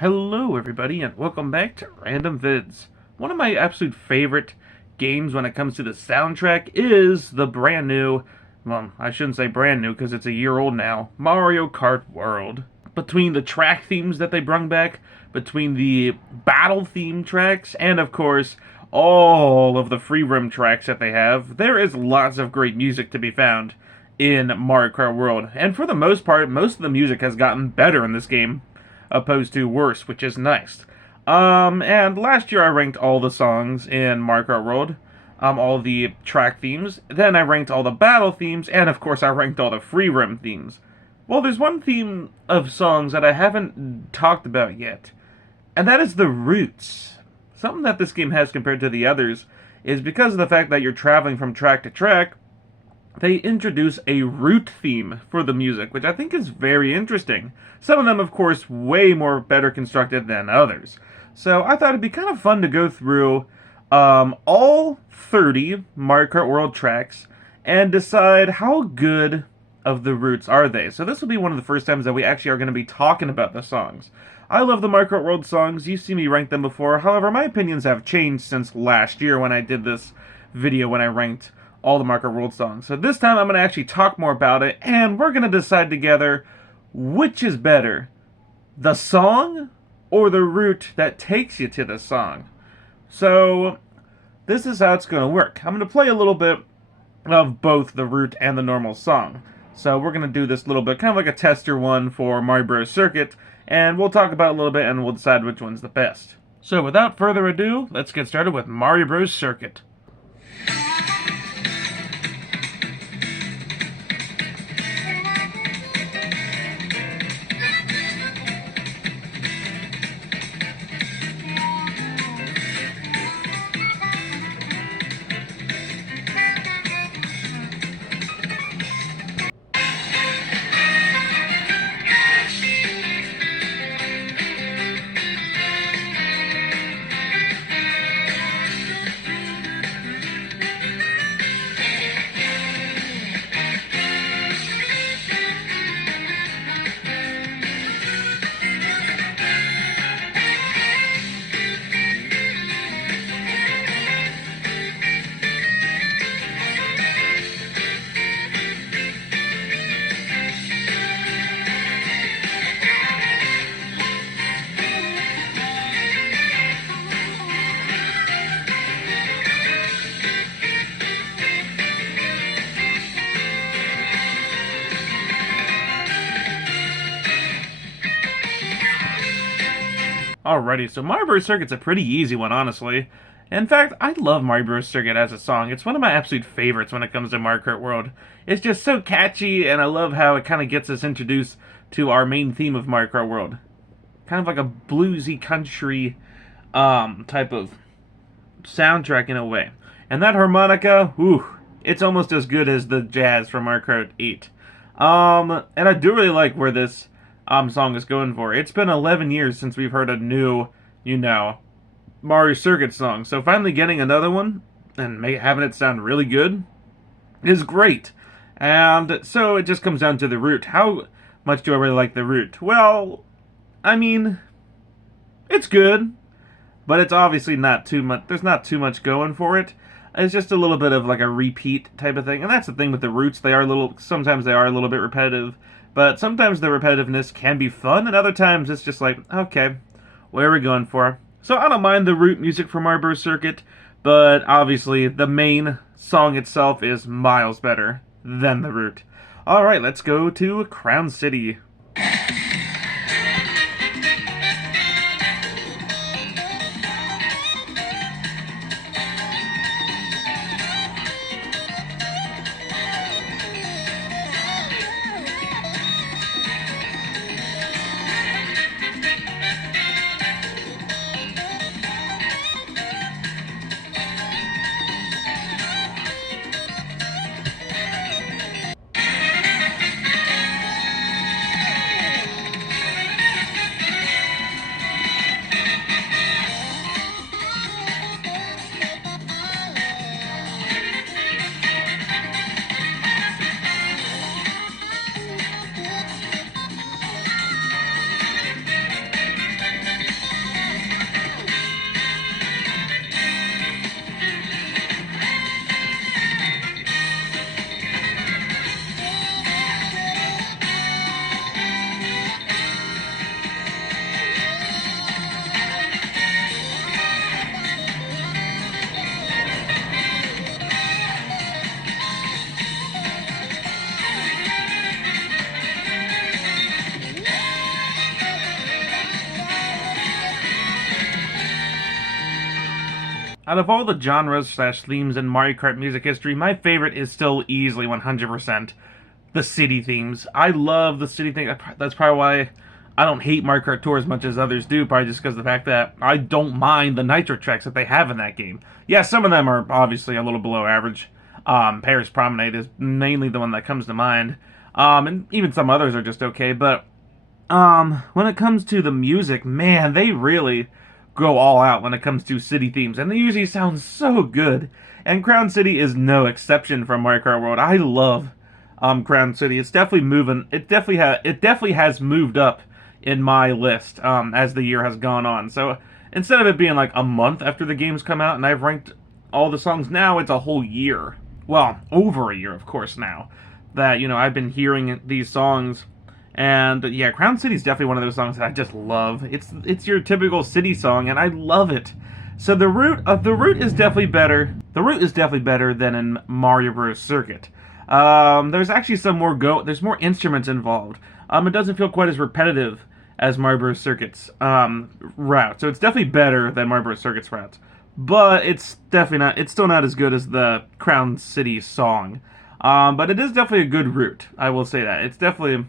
Hello everybody and welcome back to Random Vids. One of my absolute favorite games when it comes to the soundtrack is the brand new, well, I shouldn't say brand new because it's a year old now, Mario Kart World. Between the track themes that they brung back, between the battle theme tracks, and of course, all of the free roam tracks that they have, there is lots of great music to be found in Mario Kart World. And for the most part, most of the music has gotten better in this game opposed to worse, which is nice. And last year I ranked all the songs in Mario Kart World, all the track themes. Then I ranked all the battle themes, and of course I ranked all the free roam themes. Well, there's one theme of songs that I haven't talked about yet, and that is the routes. Something that this game has compared to the others is because of the fact that you're traveling from track to track, they introduce a route theme for the music, which I think is very interesting. Some of them, of course, way more better constructed than others. So I thought it'd be kind of fun to go through all 30 Mario Kart World tracks and decide how good of the routes are they. So this will be one of the first times that we actually are going to be talking about the songs. I love the Mario Kart World songs. You've seen me rank them before. However, my opinions have changed since last year when I did this video when I ranked all the Mario Kart World songs. So this time I'm going to actually talk more about it, and we're going to decide together which is better, the song or the route that takes you to the song. So this is how it's going to work. I'm going to play a little bit of both the route and the normal song. So we're going to do this little bit, kind of like a tester one for Mario Bros. Circuit, and we'll talk about it a little bit and we'll decide which one's the best. So without further ado, let's get started with Mario Bros. Circuit. Alrighty, so Mario Bros. Circuit's a pretty easy one, honestly. In fact, I love Mario Bros. Circuit as a song. It's one of my absolute favorites when it comes to Mario Kart World. It's just so catchy, and I love how it kind of gets us introduced to our main theme of Mario Kart World. Kind of like a bluesy country type of soundtrack in a way. And that harmonica, whew, it's almost as good as the jazz from Mario Kart 8. And I do really like where this song is going for. It's been 11 years since we've heard a new, Mario Circuit song. So finally getting another one and having it sound really good is great. And so it just comes down to the route. How much do I really like the route? Well, I mean, it's good, but it's obviously not too much. There's not too much going for it. It's just a little bit of like a repeat type of thing. And that's the thing with the routes. Sometimes they are a little bit repetitive. But sometimes the repetitiveness can be fun, and other times it's just like, okay, where are we going for? So I don't mind the route music from Mario Bros. Circuit, but obviously the main song itself is miles better than the route. Alright, let's go to Crown City. out of all the genres slash themes in Mario Kart music history, my favorite is still easily 100% the city themes. I love the city theme. That's probably why I don't hate Mario Kart Tour as much as others do, probably just because of the fact that I don't mind the nitro tracks that they have in that game. Yeah, some of them are obviously a little below average. Paris Promenade is mainly the one that comes to mind. And even some others are just okay, but when it comes to the music, man, they really go all out when it comes to city themes, and they usually sound so good. And Crown City is no exception from Mario Kart World. I love Crown City. It's definitely moving. It definitely has moved up in my list as the year has gone on. So instead of it being like a month after the games come out and I've ranked all the songs, now it's a whole year. Well, over a year, of course, now that I've been hearing these songs. And yeah, Crown City is definitely one of those songs that I just love. It's your typical city song, and I love it. So the route is definitely better. The route is definitely better than in Mario Bros. Circuit. There's actually there's more instruments involved. It doesn't feel quite as repetitive as Mario Bros. Circuit's route. So it's definitely better than Mario Bros. Circuit's route. But it's still not as good as the Crown City song. But it is definitely a good route. I will say that. It's definitely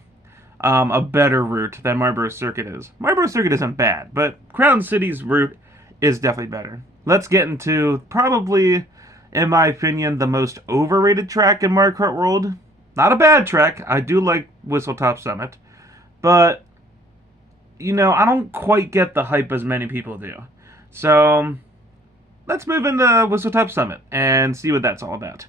a better route than Mario Bros. Circuit is. Mario Bros. Circuit isn't bad, but Crown City's route is definitely better. Let's get into probably, in my opinion, the most overrated track in Mario Kart World. Not a bad track. I do like Whistle Top Summit, but I don't quite get the hype as many people do. So let's move into Whistle Top Summit and see what that's all about.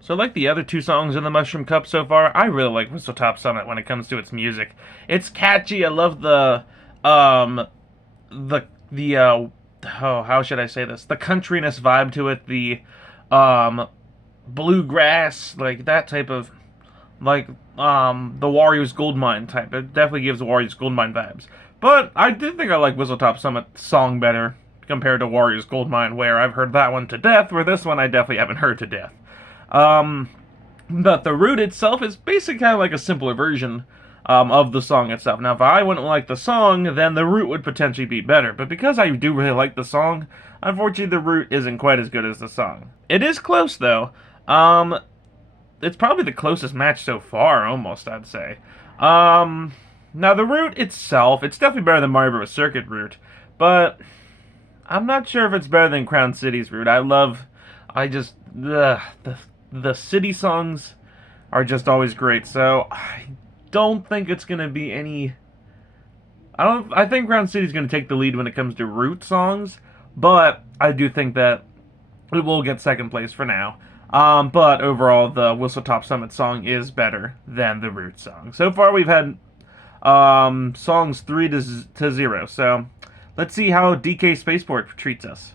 So like the other two songs in the Mushroom Cup so far, I really like Whistle Top Summit when it comes to its music. It's catchy. I love how should I say this? The countryness vibe to it, the bluegrass, like that type of the Warriors Goldmine type. It definitely gives Warriors Goldmine vibes. But I did think I like Whistle Top Summit song better compared to Warriors Goldmine, where I've heard that one to death, where this one I definitely haven't heard to death. But the route itself is basically kind of like a simpler version of the song itself. Now, if I wouldn't like the song, then the route would potentially be better. But because I do really like the song, unfortunately the route isn't quite as good as the song. It is close, though. It's probably the closest match so far, almost, I'd say. Now, the route itself, it's definitely better than Mario Bros. Circuit route, but I'm not sure if it's better than Crown City's route. The city songs are just always great, so I don't think it's going to be any... I think Crown City's going to take the lead when it comes to route songs, but I do think that it will get second place for now. But overall, the Whistle Top Summit song is better than the route song. So far, we've had songs 3 to 0, so let's see how DK Spaceport treats us.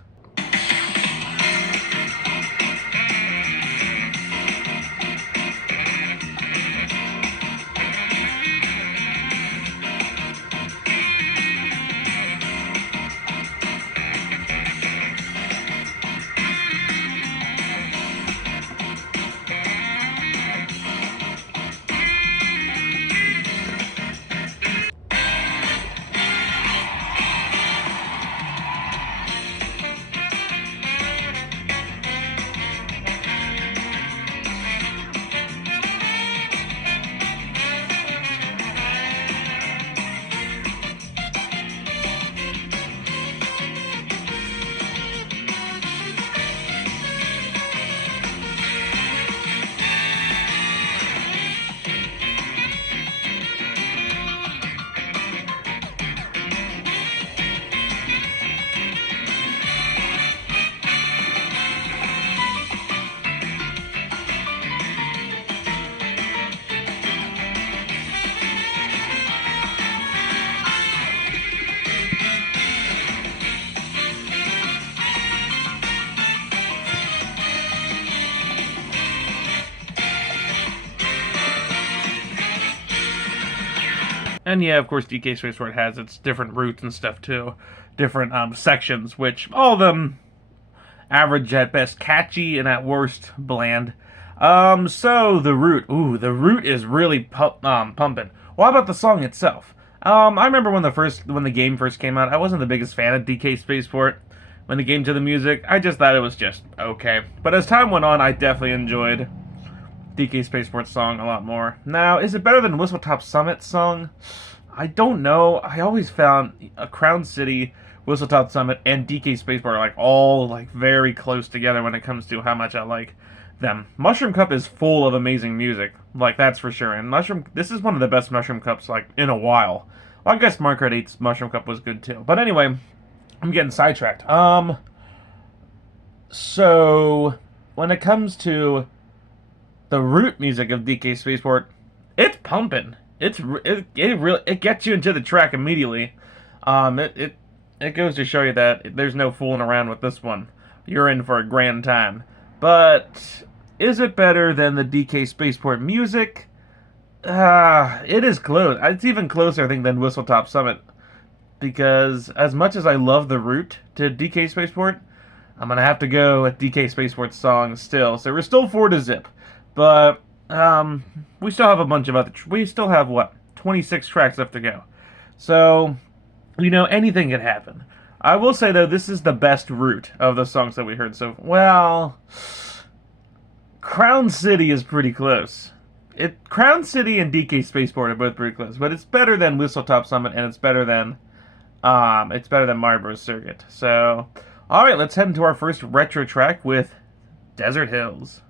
And yeah, of course, DK Spaceport has its different routes and stuff too, different sections, which all of them average at best catchy and at worst bland. So the route, ooh, the route is really pumping. What about the song itself? I remember when the game first came out, I wasn't the biggest fan of DK Spaceport. When it came to the music, I just thought it was just okay. But as time went on, I definitely enjoyed DK Spaceport's song a lot more. Now, is it better than Whistletop Summit's song? I don't know. I always found Crown City, Whistletop Summit, and DK Spaceport are all very close together when it comes to how much I like them. Mushroom Cup is full of amazing music, that's for sure. And this is one of the best Mushroom Cups in a while. Well, I guess Mario Kart 8's Mushroom Cup was good too. But anyway, I'm getting sidetracked. So when it comes to the root music of DK Spaceport, it's pumping. It gets you into the track immediately. It goes to show you that there's no fooling around with this one. You're in for a grand time. But is it better than the DK Spaceport music? It is close. It's even closer, I think, than Whistletop Summit. Because as much as I love the route to DK Spaceport, I'm gonna have to go with DK Spaceport's song still. So we're still 4-0. But we still have a bunch of we still have 26 tracks left to go. So anything could happen. I will say though, this is the best route of the songs that we heard. So Crown City is pretty close. Crown City and DK Spaceport are both pretty close, but it's better than Whistletop Summit, and it's better than Mario Bros. Circuit. So, all right, let's head into our first retro track with Desert Hills.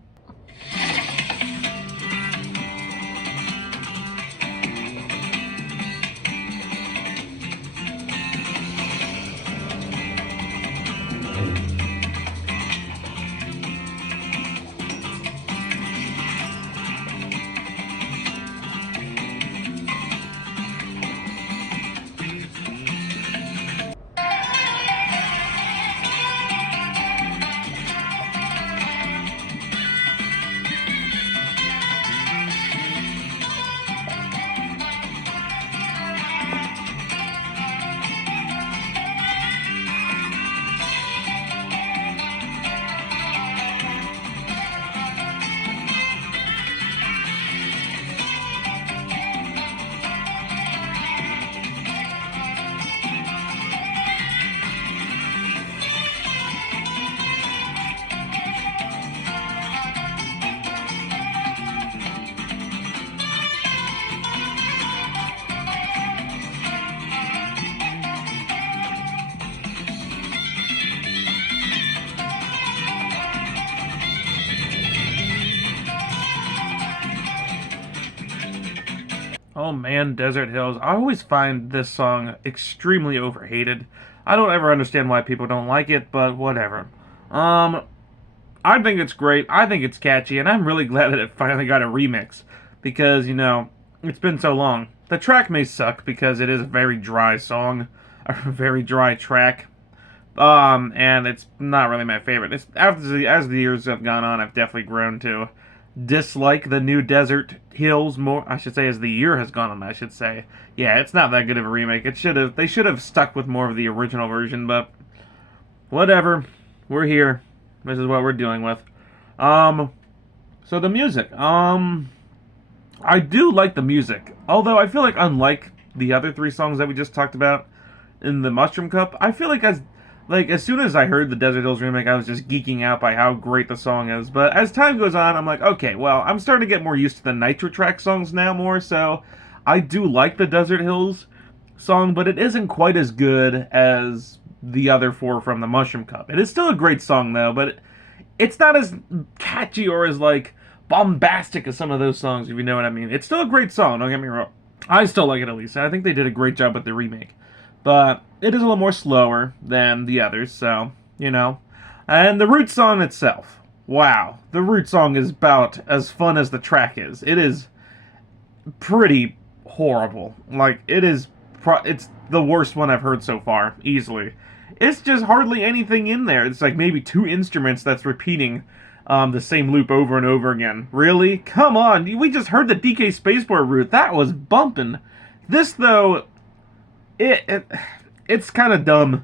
Oh man, Desert Hills. I always find this song extremely overhated. I don't ever understand why people don't like it, but whatever. I think it's great, I think it's catchy, and I'm really glad that it finally got a remix. Because, it's been so long. The track may suck because it is a very dry song, a very dry track. And it's not really my favorite. As the years have gone on, I've definitely grown to dislike the new Desert Hills more. I should say, as the year has gone on, I should say. Yeah, it's not that good of a remake. They should have stuck with more of the original version, but whatever. We're here. This is what we're dealing with. So the music. I do like the music. Although I feel like, unlike the other three songs that we just talked about in the Mushroom Cup, I feel like as soon as I heard the Desert Hills remake, I was just geeking out by how great the song is. But as time goes on, I'm like, okay, well, I'm starting to get more used to the Nitro Track songs now more, so I do like the Desert Hills song, but it isn't quite as good as the other four from the Mushroom Cup. It is still a great song, though, but it's not as catchy or as, bombastic as some of those songs, if you know what I mean. It's still a great song, don't get me wrong. I still like it, at least. I think they did a great job with the remake. But it is a little more slower than the others, so, And the Root song itself. Wow. The Root song is about as fun as the track is. It is pretty horrible. It's the worst one I've heard so far, easily. It's just hardly anything in there. It's maybe two instruments that's repeating the same loop over and over again. Really? Come on. We just heard the DK Spaceport route. That was bumping. This though, it's kind of dumb.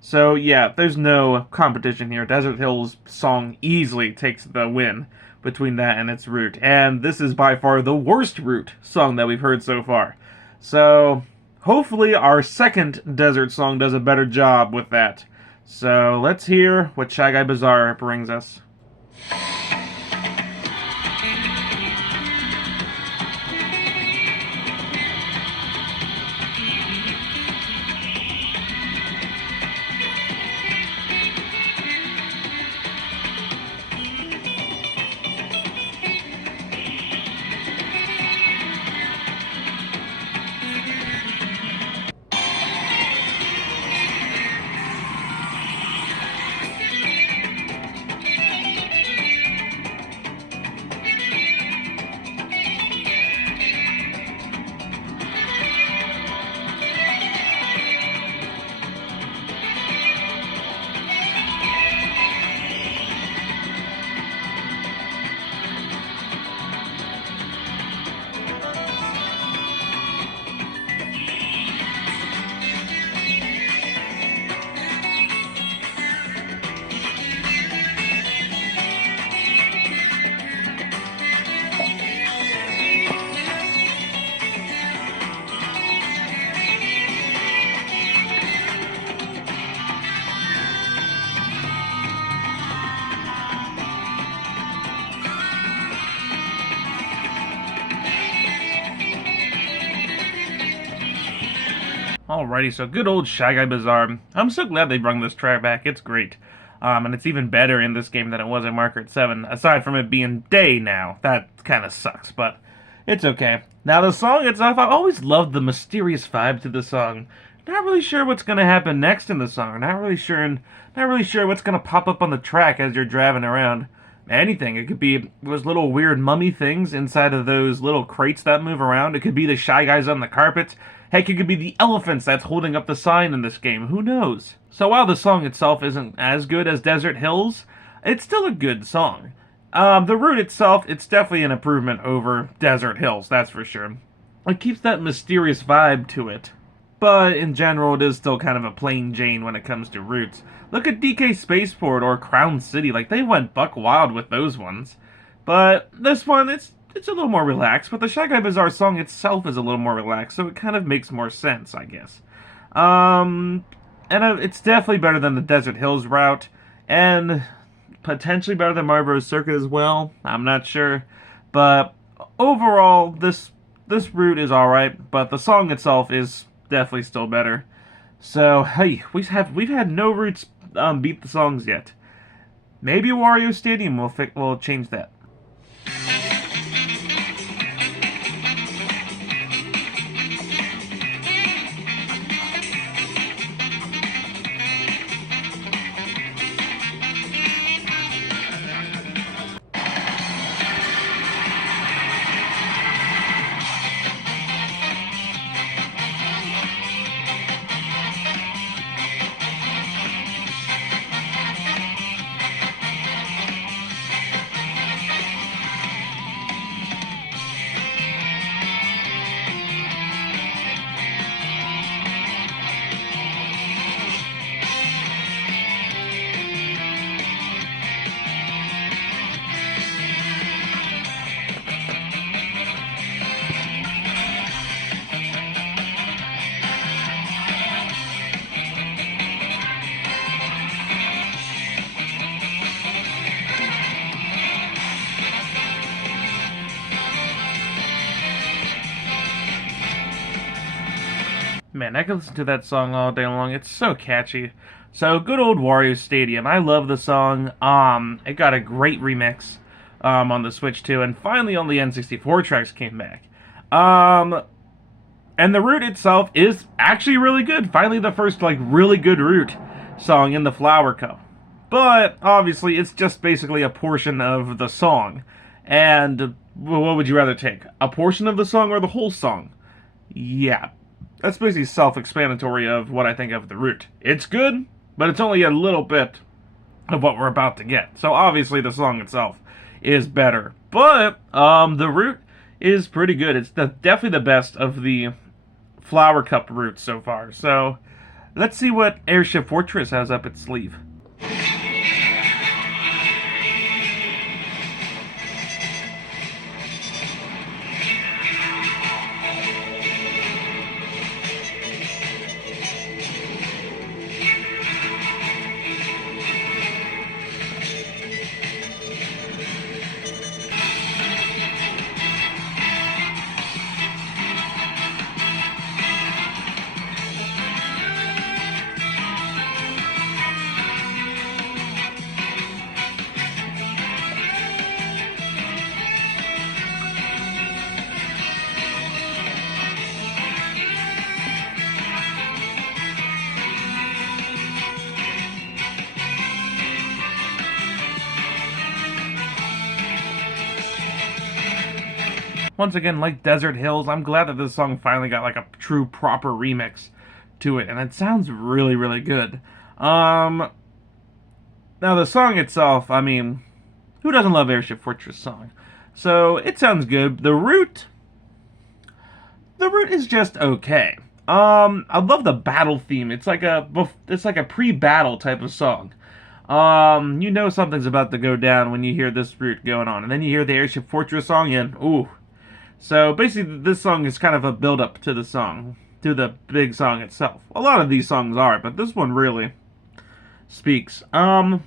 So yeah, there's no competition here. Desert Hills song easily takes the win between that and its root, and this is by far the worst root song that we've heard so far. So hopefully our second desert song does a better job with that. So let's hear what Shy Guy Bazaar brings us. Alrighty, so good old Shy Guy Bazaar. I'm so glad they brought this track back. It's great. And it's even better in this game than it was in Mario Kart 7, aside from it being day now. That kind of sucks, but it's okay. Now, the song itself, I always loved the mysterious vibe to the song. Not really sure what's going to happen next in the song. Not really sure what's going to pop up on the track as you're driving around. Anything. It could be those little weird mummy things inside of those little crates that move around. It could be the Shy Guys on the carpet. Heck, it could be the elephants that's holding up the sign in this game. Who knows? So while the song itself isn't as good as Desert Hills, it's still a good song. The route itself, it's definitely an improvement over Desert Hills, that's for sure. It keeps that mysterious vibe to it. But in general, it is still kind of a plain Jane when it comes to routes. Look at DK Spaceport or Crown City, like they went buck wild with those ones. But this one, it's a little more relaxed, but the Shy Guy Bazaar song itself is a little more relaxed, so it kind of makes more sense, I guess. It's definitely better than the Desert Hills route, and potentially better than Mario Bros. Circuit as well. I'm not sure, but overall, this route is alright, but the song itself is definitely still better. So hey, we've had no routes beat the songs yet. Maybe Wario Stadium will change that. Man, I could listen to that song all day long. It's so catchy. So, good old Wario Stadium. I love the song. It got a great remix on the Switch too, and finally on the N64 tracks came back. And the route itself is actually really good. Finally, the first really good route song in the Flower Cup. But obviously, it's just basically a portion of the song. And what would you rather take? A portion of the song or the whole song? Yeah. That's basically self-explanatory of what I think of the route. It's good, but it's only a little bit of what we're about to get. So obviously the song itself is better. But the route is pretty good. It's definitely the best of the Flower Cup routes so far. So let's see what Airship Fortress has up its sleeve. Once again, like Desert Hills, I'm glad that this song finally got like a true proper remix to it, and it sounds really, really good. Now the song itself, I mean, who doesn't love Airship Fortress song? So it sounds good. The route is just okay. I love the battle theme. It's like a pre-battle type of song. You know something's about to go down when you hear this route going on, and then you hear the Airship Fortress song, and ooh. So basically, this song is kind of a build-up to the song, to the big song itself. A lot of these songs are, but this one really speaks. The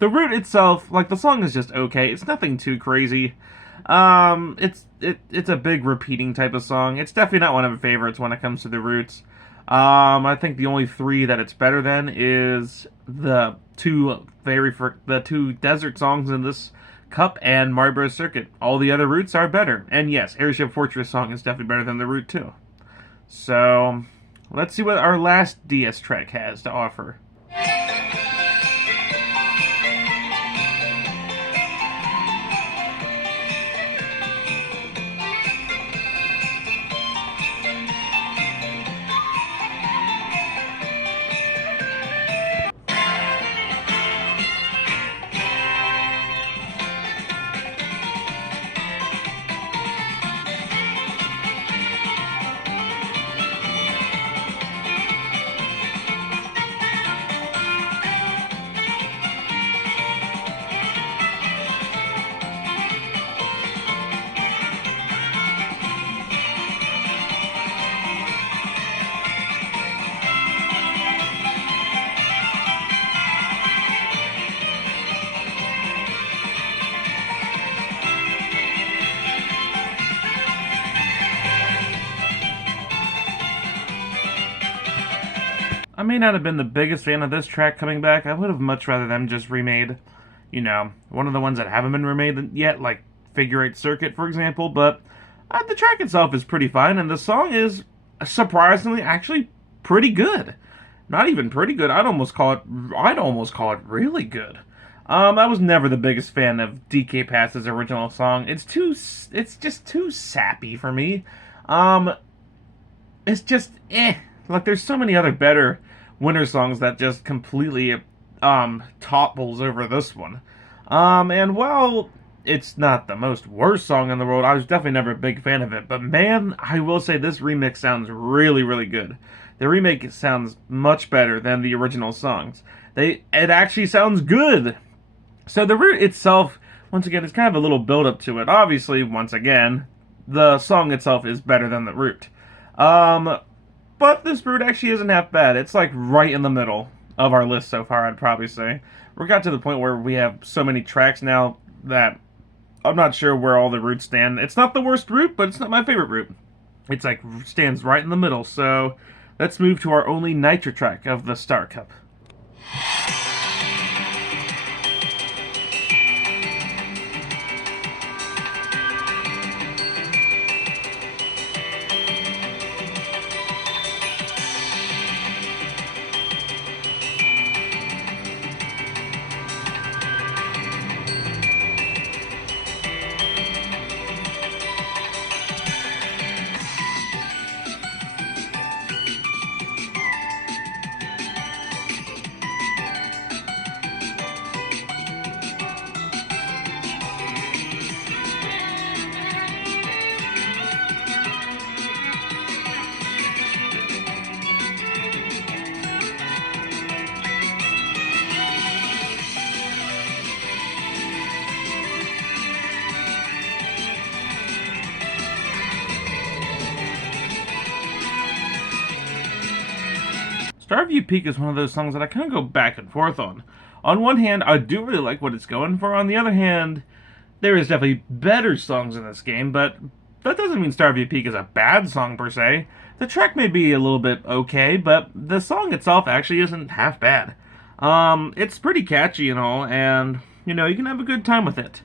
route itself, like the song is just okay. It's nothing too crazy. It's a big repeating type of song. It's definitely not one of my favorites when it comes to the routes. I think the only three that it's better than is the two desert songs in this cup and Mario Bros. Circuit. All the other routes are better. And yes, Airship Fortress song is definitely better than the route too. So let's see what our last DS track has to offer. I may not have been the biggest fan of this track coming back. I would have much rather them just remade, one of the ones that haven't been remade yet, like Figure 8 Circuit, for example. But the track itself is pretty fine, and the song is surprisingly actually pretty good. Not even pretty good. I'd almost call it really good. I was never the biggest fan of DK Pass's original song. It's just too sappy for me. It's just Like, there's so many other better winter songs that just completely topples over this one. And while it's not the most worst song in the world, I was definitely never a big fan of it. But man, I will say this remix sounds really, really good. The remake sounds much better than the original songs. It actually sounds good. So the route itself, once again, is kind of a little build-up to it. Obviously, once again, the song itself is better than the route. But this route actually isn't half bad. It's like right in the middle of our list so far, I'd probably say. We got to the point where we have so many tracks now that I'm not sure where all the routes stand. It's not the worst route, but it's not my favorite route. It's like stands right in the middle. So let's move to our only Nitro track of the Star Cup. Starview Peak is one of those songs that I kind of go back and forth on. On one hand, I do really like what it's going for. On the other hand, there is definitely better songs in this game, but that doesn't mean Starview Peak is a bad song per se. The track may be a little bit okay, but the song itself actually isn't half bad. It's pretty catchy and all, and, you know, you can have a good time with it.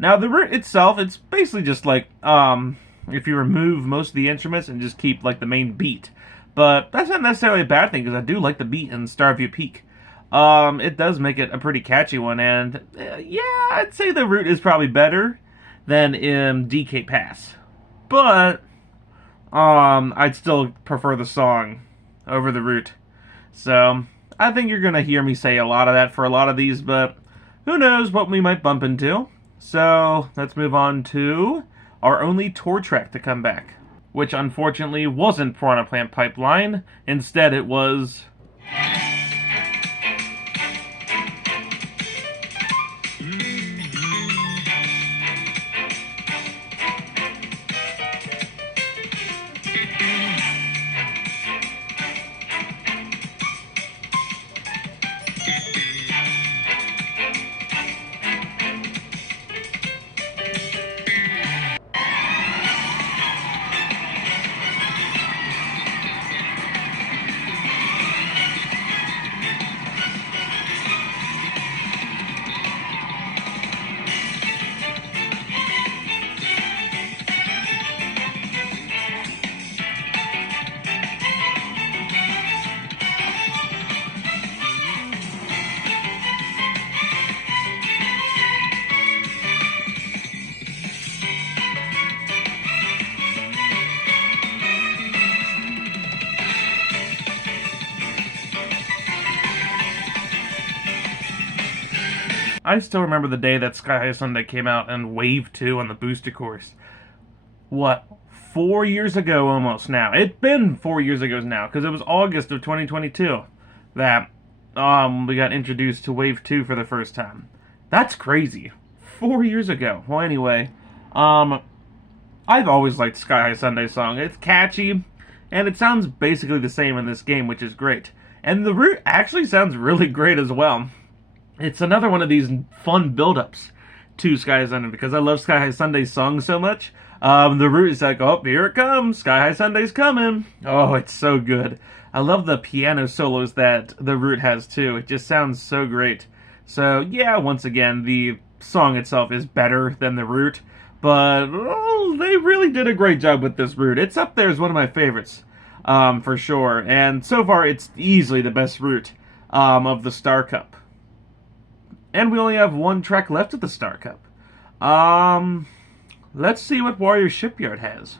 Now, the route itself, it's basically just like, if you remove most of the instruments and just keep, like, the main beat. But that's not necessarily a bad thing, because I do like the beat in Starview Peak. It does make it a pretty catchy one, and, yeah, I'd say the route is probably better than in DK Pass. But, I'd still prefer the song over the route. So, I think you're going to hear me say a lot of that for a lot of these, but who knows what we might bump into. So, let's move on to our only tour track to come back, which unfortunately wasn't Piranha Plant Pipeline. Instead, it was... I still remember the day that Sky High Sunday came out and Wave 2 on the booster course. What, 4 years ago almost now? It's been 4 years ago now, because it was August of 2022 that we got introduced to Wave 2 for the first time. That's crazy. 4 years ago. Well, anyway, I've always liked Sky High Sunday's song. It's catchy, and it sounds basically the same in this game, which is great. And the route actually sounds really great as well. It's another one of these fun build-ups to Sky High Sunday, because I love Sky High Sunday's song so much. The route is like, oh, here it comes, Sky High Sunday's coming. Oh, it's so good. I love the piano solos that the route has too. It just sounds so great. So, yeah, once again, the song itself is better than the route, but they really did a great job with this route. It's up there as one of my favorites, for sure. And so far, it's easily the best route of the Star Cup. And we only have one track left of the Star Cup. Let's see what Warrior Shipyard has.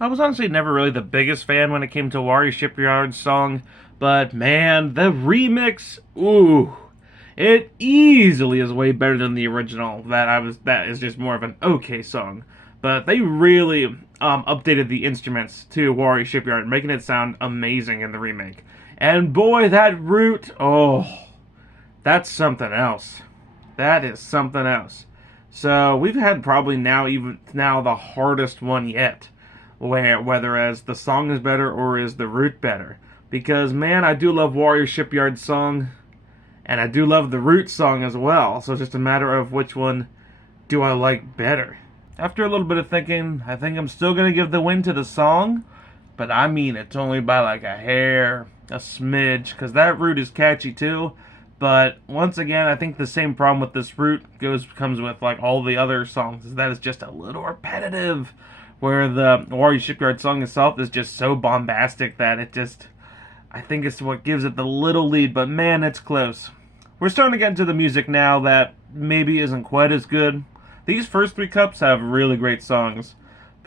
I was honestly never really the biggest fan when it came to Warrior Shipyard's song, but man, the remix, ooh, it easily is way better than the original. That is just more of an okay song. But they really updated the instruments to Warrior Shipyard, making it sound amazing in the remake. And boy, that root, oh, that's something else. That is something else. So we've had probably now the hardest one yet. Whether as the song is better or is the route better. Because, man, I do love Warrior Shipyard's song, and I do love the route song as well. So it's just a matter of which one do I like better. After a little bit of thinking, I think I'm still gonna give the win to the song, but I mean it's only by like a hair, a smidge, because that root is catchy too. But once again, I think the same problem with this root comes with like all the other songs, is that it's just a little repetitive. Where the Warrior Shipyard song itself is just so bombastic that I think it's what gives it the little lead, but man, it's close. We're starting to get into the music now that maybe isn't quite as good. These first three cups have really great songs.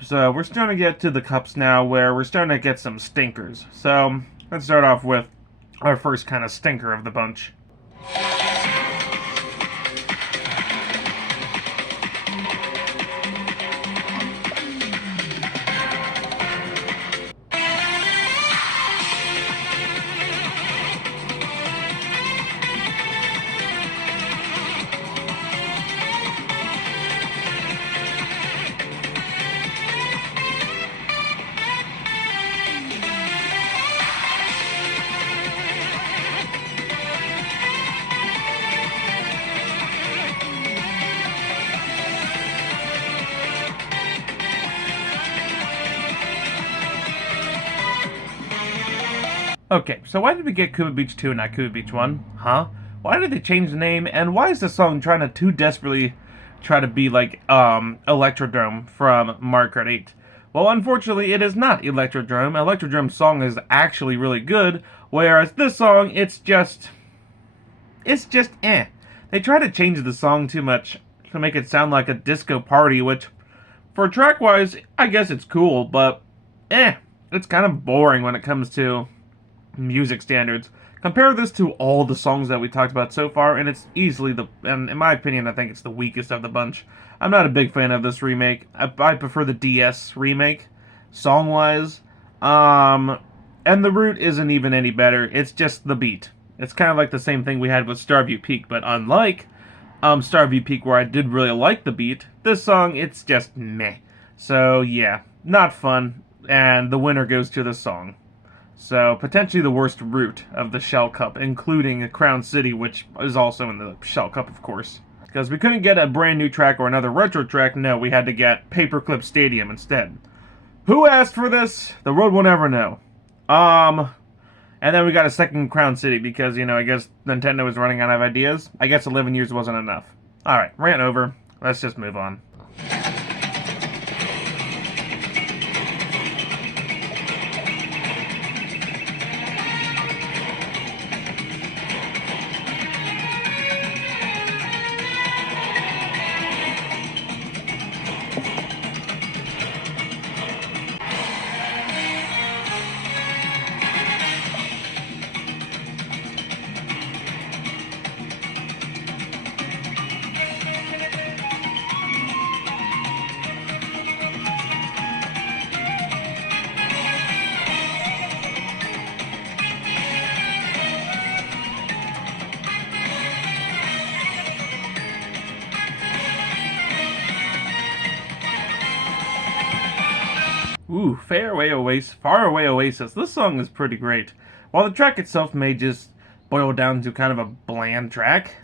So we're starting to get to the cups now where we're starting to get some stinkers. So let's start off with our first kind of stinker of the bunch. Okay, so why did we get Cuba Beach 2 and not Cuba Beach 1? Huh? Why did they change the name? And why is the song trying to too desperately try to be like Electrodrome from Mario Kart 8? Well, unfortunately, it is not Electrodrome. Electrodrome's song is actually really good, whereas this song, it's just eh. They try to change the song too much to make it sound like a disco party, which, for track-wise, I guess it's cool, but eh. It's kind of boring when it comes to music standards. Compare this to all the songs that we talked about so far, and it's easily and in my opinion, I think it's the weakest of the bunch. I'm not a big fan of this remake. I prefer the DS remake, song-wise. And the root isn't even any better. It's just the beat. It's kind of like the same thing we had with Starview Peak, but unlike Starview Peak, where I did really like the beat, this song, it's just meh. So yeah, not fun, and the winner goes to the song. So, potentially the worst route of the Shell Cup, including Crown City, which is also in the Shell Cup, of course. Because we couldn't get a brand new track or another retro track, no, we had to get Paperclip Stadium instead. Who asked for this? The road will never know. And then we got a second Crown City, because, I guess Nintendo was running out of ideas. I guess 11 years wasn't enough. Alright, rant over. Let's just move on. Ooh, Far Away Oasis. This song is pretty great. While the track itself may just boil down to kind of a bland track,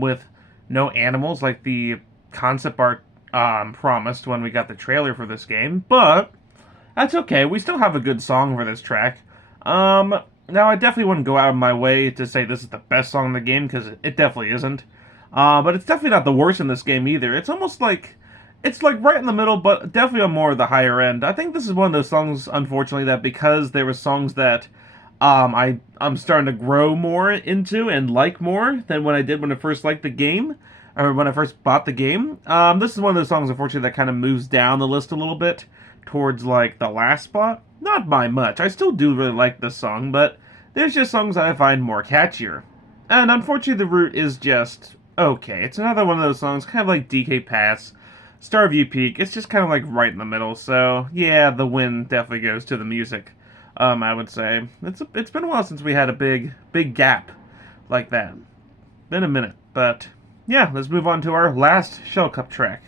with no animals like the concept art promised when we got the trailer for this game, but that's okay. We still have a good song for this track. Now I definitely wouldn't go out of my way to say this is the best song in the game, because it definitely isn't. But it's definitely not the worst in this game either. It's like right in the middle, but definitely on more of the higher end. I think this is one of those songs, unfortunately, that because there were songs that I'm starting to grow more into and like more than when I did when I first liked the game, or when I first bought the game. This is one of those songs, unfortunately, that kind of moves down the list a little bit towards like the last spot. Not by much. I still do really like this song, but there's just songs that I find more catchier. And unfortunately, the root is just okay. It's another one of those songs, kind of like DK Pass, Starview Peak. It's just kind of like right in the middle. So yeah, the win definitely goes to the music. I would say it's been a while since we had a big gap like that. Been a minute, but yeah, let's move on to our last Shell Cup track.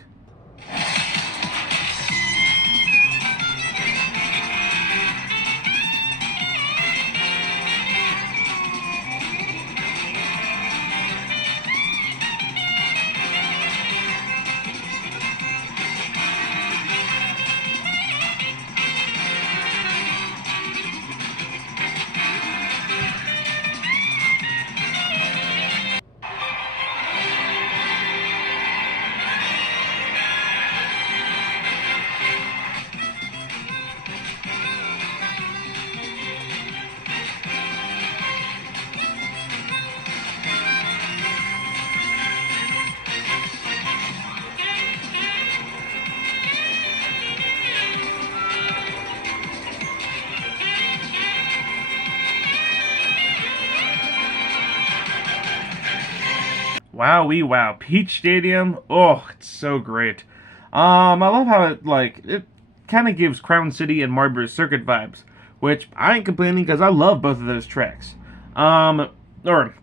Wowee wow. Peach Stadium. Oh, it's so great. I love how it kind of gives Crown City and Marlboro Circuit vibes, which I ain't complaining because I love both of those tracks. Or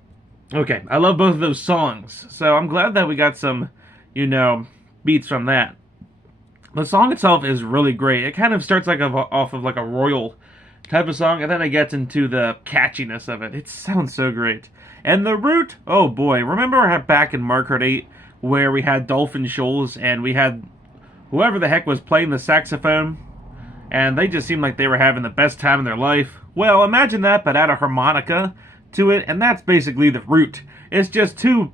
okay, I love both of those songs, so I'm glad that we got some, you know, beats from that. The song itself is really great. It kind of starts off of like a royal type of song, and then it gets into the catchiness of it. It sounds so great. And the root, oh boy, remember back in Mario Kart 8 where we had Dolphin Shoals and we had whoever the heck was playing the saxophone, and they just seemed like they were having the best time of their life? Well, imagine that, but add a harmonica to it, and that's basically the root. It's just two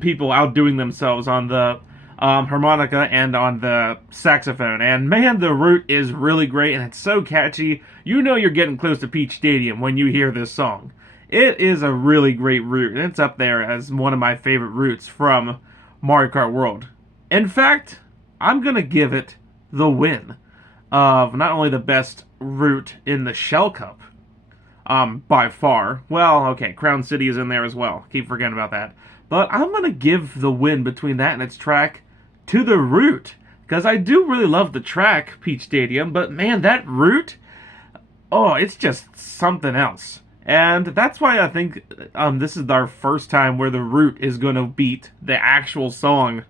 people outdoing themselves on the harmonica and on the saxophone. And man, the root is really great, and it's so catchy. You know you're getting close to Peach Stadium when you hear this song. It is a really great root, and it's up there as one of my favorite roots from Mario Kart World. In fact, I'm gonna give it the win of not only the best route in the Shell Cup, by far. Well, okay, Crown City is in there as well. Keep forgetting about that. But I'm gonna give the win between that and its track to the route, because I do really love the track, Peach Stadium, but man, that route, oh, it's just something else. And that's why I think this is our first time where the route is gonna beat the actual song.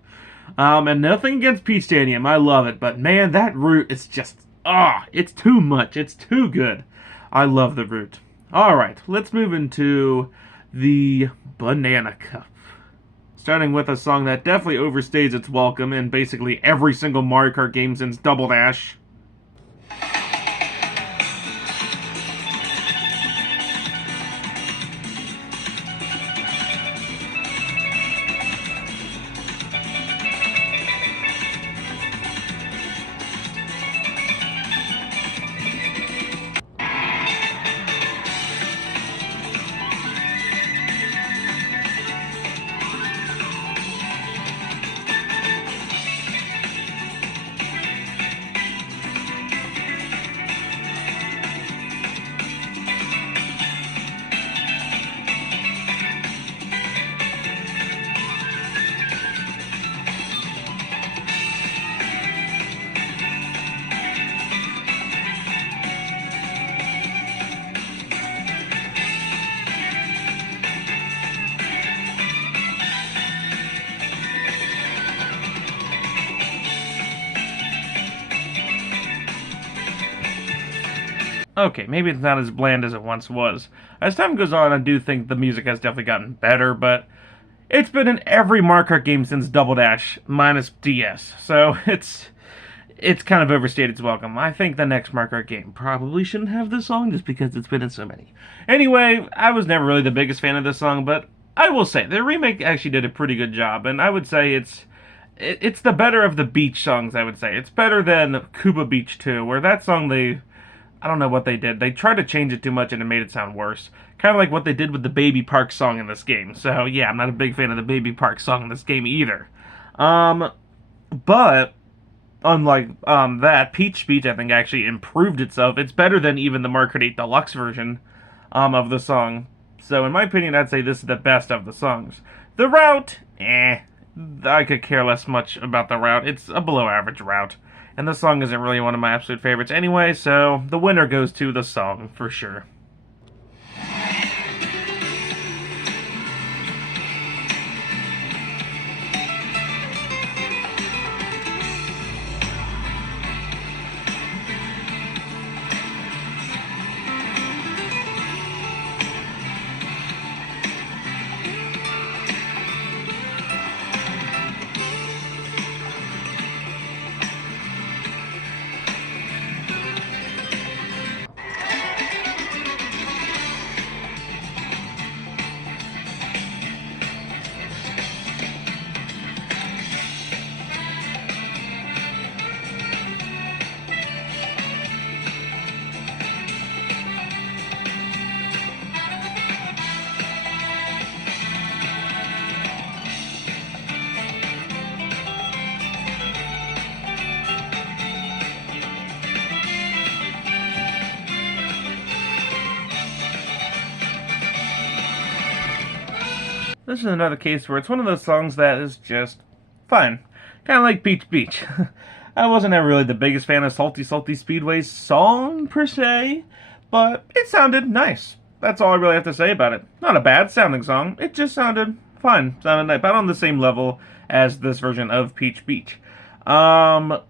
And nothing against Peach Stadium, I love it, but man, that route is just, it's too much, it's too good. I love the route. Alright, let's move into the Banana Cup. Starting with a song that definitely overstays its welcome in basically every single Mario Kart game since Double Dash. Okay, maybe it's not as bland as it once was. As time goes on, I do think the music has definitely gotten better, but it's been in every Mario Kart game since Double Dash, minus DS, so it's kind of overstayed its welcome. I think the next Mario Kart game probably shouldn't have this song, just because it's been in so many. Anyway, I was never really the biggest fan of this song, but I will say, the remake actually did a pretty good job, and I would say it's the better of the beach songs, I would say. It's better than Cuba Beach 2, where that song I don't know what they did. They tried to change it too much and it made it sound worse. Kind of like what they did with the Baby Park song in this game. So yeah, I'm not a big fan of the Baby Park song in this game either. But unlike that, Peach Beach I think actually improved itself. It's better than even the Mario Kart 8 Deluxe version of the song. So in my opinion, I'd say this is the best of the songs. The route, I could care less much about the route. It's a below average route. And the song isn't really one of my absolute favorites anyway, so the winner goes to the song, for sure. this is another case where it's one of those songs that is just fun. Kind of like Beach Beach. I wasn't ever really the biggest fan of Salty Salty Speedway's song, per se, but it sounded nice. That's all I really have to say about it. Not a bad sounding song, it just sounded fun. Sounded about on the same level as this version of Peach Beach. So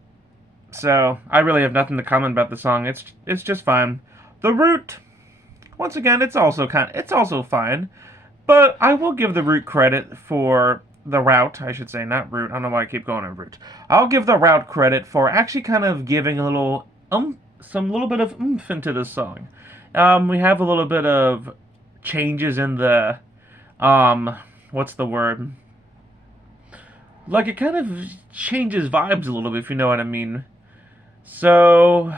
I really have nothing to comment about the song. It's just fine. The Root, once again, it's also fine, but I will give the Root credit for the route, I should say, not Root. I don't know why I keep going on Root. I'll give the route credit for actually kind of giving a little some little bit of oomph into this song. We have a little bit of changes in the what's the word? Like it kind of changes vibes a little bit, if you know what I mean. So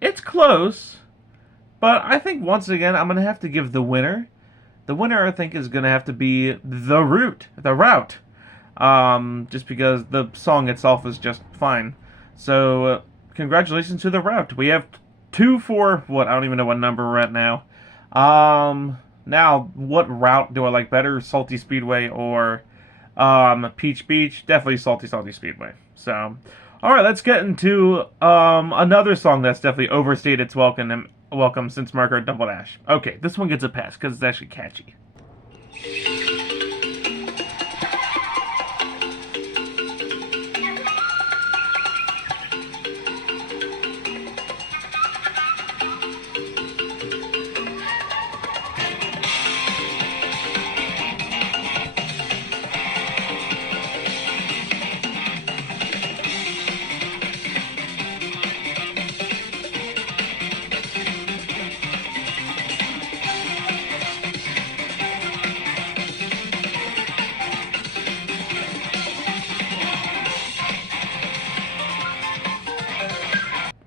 it's close, but I think once again I'm gonna have to give the winner. The winner, I think, is gonna have to be the Route. Just because the song itself is just fine. So congratulations to the Route. We have 2 for what? I don't even know what number we're at now. Now what route do I like better? Salty Speedway or Peach Beach? Definitely Salty Speedway. So, all right, let's get into another song that's definitely overstayed its welcome since Mario Kart Double Dash. Okay, this one gets a pass because it's actually catchy.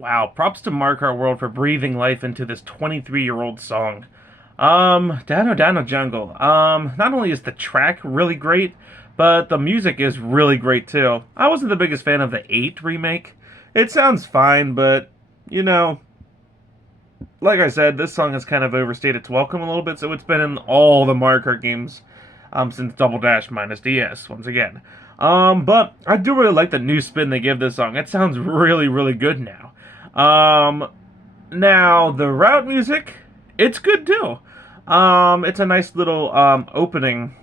Wow, props to Mario Kart World for breathing life into this 23-year-old song. Dano Dano Jungle. Not only is the track really great, but the music is really great too. I wasn't the biggest fan of the 8 remake. It sounds fine, but, you know, like I said, this song has kind of overstayed its welcome a little bit, so it's been in all the Mario Kart games since Double Dash minus DS, once again. But I do really like the new spin they give this song. It sounds really, really good now. Now, the route music, it's good too. It's a nice little, opening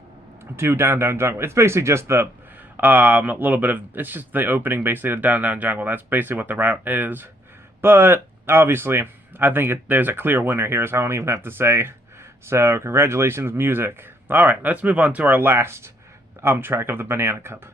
to Down Down Jungle. It's basically just the, little bit of, it's just the opening, basically, of Down Down Jungle. That's basically what the route is. But, obviously, I think there's a clear winner here, so I don't even have to say. So, congratulations, music. Alright, let's move on to our last, track of the Banana Cup.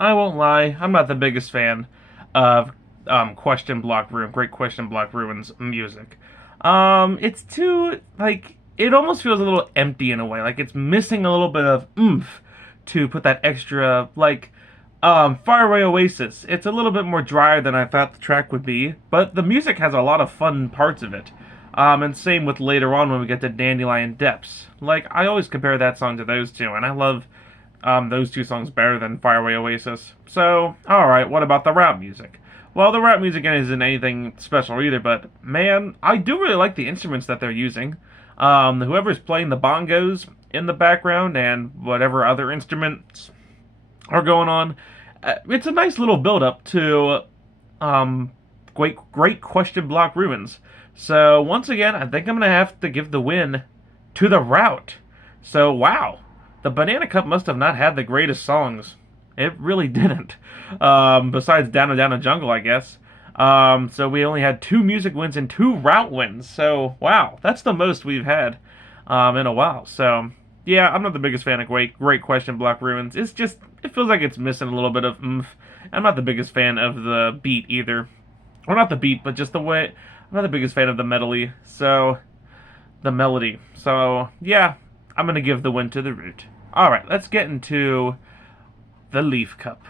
I won't lie, I'm not the biggest fan of Great Question Block Ruins music. It's too, like, it almost feels a little empty in a way. Like, it's missing a little bit of oomph to put that extra, like, Faraway Oasis. It's a little bit more drier than I thought the track would be, but the music has a lot of fun parts of it. And same with later on when we get to Dandelion Depths. Like, I always compare that song to those two, and I love those two songs better than Faraway Oasis. So, alright, what about the rap music? Well, the rap music isn't anything special either, but man, I do really like the instruments that they're using. Whoever's playing the bongos in the background and whatever other instruments are going on, it's a nice little build-up to Great Question Block Ruins. So, once again, I think I'm going to have to give the win to the route. So, wow. The Banana Cup must have not had the greatest songs. It really didn't. Besides Down Down Jungle, I guess. So we only had 2 music wins and 2 route wins. So, wow. That's the most we've had in a while. So, yeah, I'm not the biggest fan of Great Question Block Ruins. It's just, it feels like it's missing a little bit of oomph. I'm not the biggest fan of the beat either. Or not the beat, but just the way. I'm not the biggest fan of the medley. So, the melody. So, yeah, I'm going to give the win to the root. Alright, let's get into the Leaf Cup.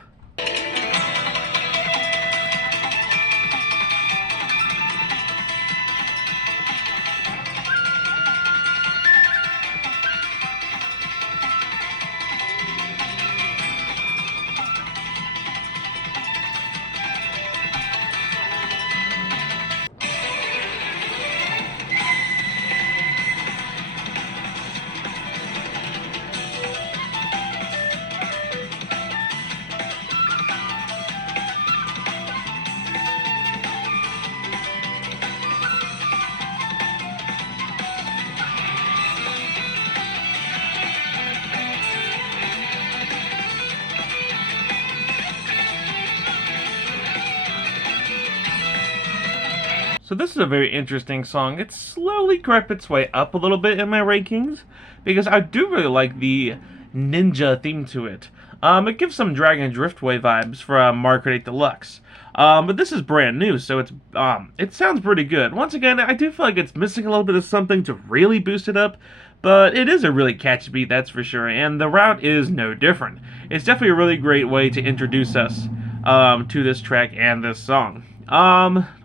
So this is a very interesting song. It's slowly crept its way up a little bit in my rankings because I do really like the ninja theme to it. It gives some Dragon Driftway vibes from Mario Kart 8 Deluxe. But this is brand new, so it sounds pretty good. Once again, I do feel like it's missing a little bit of something to really boost it up, but it is a really catchy beat, that's for sure, and the route is no different. It's definitely a really great way to introduce us to this track and this song.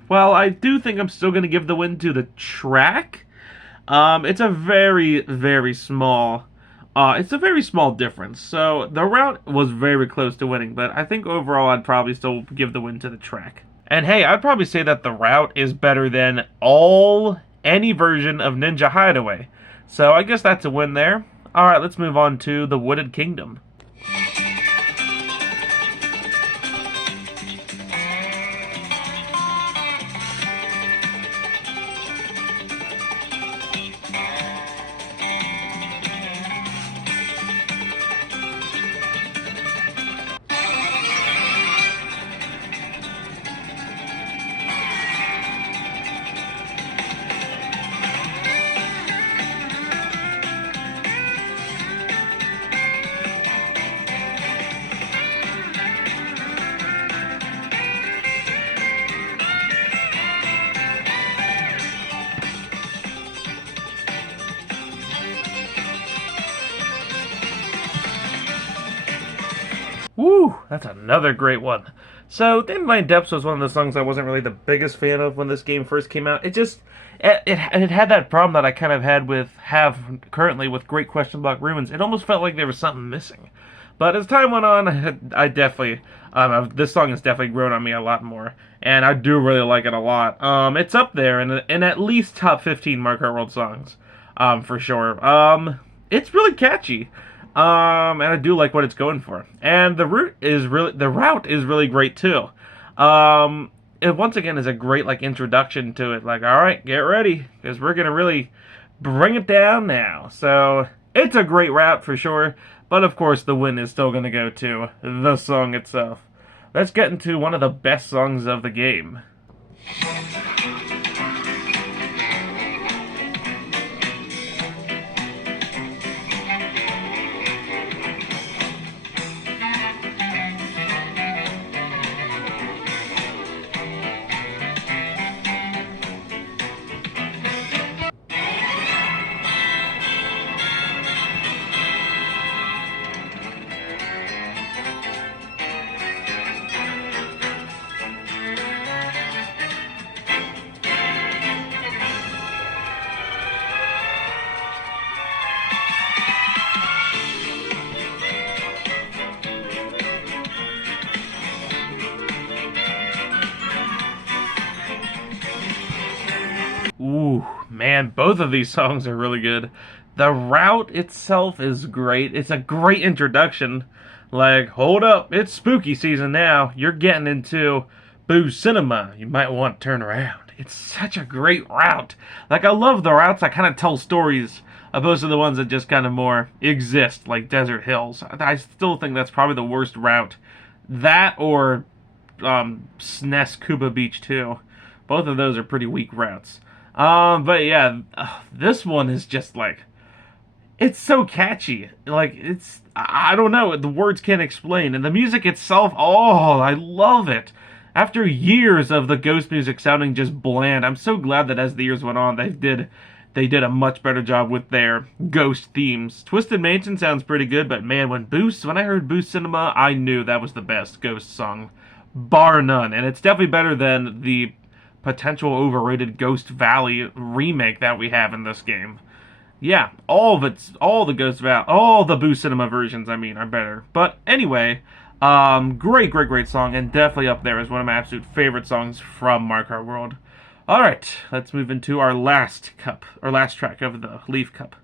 Well, I do think I'm still going to give the win to the track. It's a very, very small... it's a very small difference. So, the route was very close to winning, but I think overall I'd probably still give the win to the track. And hey, I'd probably say that the route is better than any version of Ninja Hideaway. So, I guess that's a win there. Alright, let's move on to the Wooded Kingdom. Woo, that's another great one. So, In My Depths was one of the songs I wasn't really the biggest fan of when this game first came out. It had that problem that I kind of have currently with Great Question Block Ruins. It almost felt like there was something missing. But as time went on, I definitely, this song has definitely grown on me a lot more. And I do really like it a lot. It's up there in at least top 15 Mario Kart World songs, for sure. It's really catchy. And I do like what it's going for. And the route is really great too. It once again is a great introduction to it. Like, all right, get ready, because we're gonna really bring it down now. So it's a great route for sure. But of course, the win is still gonna go to the song itself. Let's get into one of the best songs of the game. Ooh, man, both of these songs are really good. The route itself is great. It's a great introduction. Like, hold up, it's spooky season now. You're getting into Boo Cinema. You might want to turn around. It's such a great route. Like, I love the routes that kind of tell stories opposed to the ones that just kind of more exist, like Desert Hills. I still think that's probably the worst route. That or SNES Cuba Beach 2. Both of those are pretty weak routes. But yeah, this one is just it's so catchy. I don't know, the words can't explain. And the music itself, oh, I love it. After years of the Ghost music sounding just bland, I'm so glad that as the years went on, they did they did a much better job with their ghost themes. Twisted Mansion sounds pretty good, but man, when I heard Boost Cinema, I knew that was the best ghost song, bar none. And it's definitely better than the potential overrated Ghost Valley remake that we have in this game. Yeah, all the Boost Cinema versions, I mean, are better. But anyway, great song, and definitely up there as one of my absolute favorite songs from Mario Kart World. Alright, let's move into our last track of the Leaf Cup.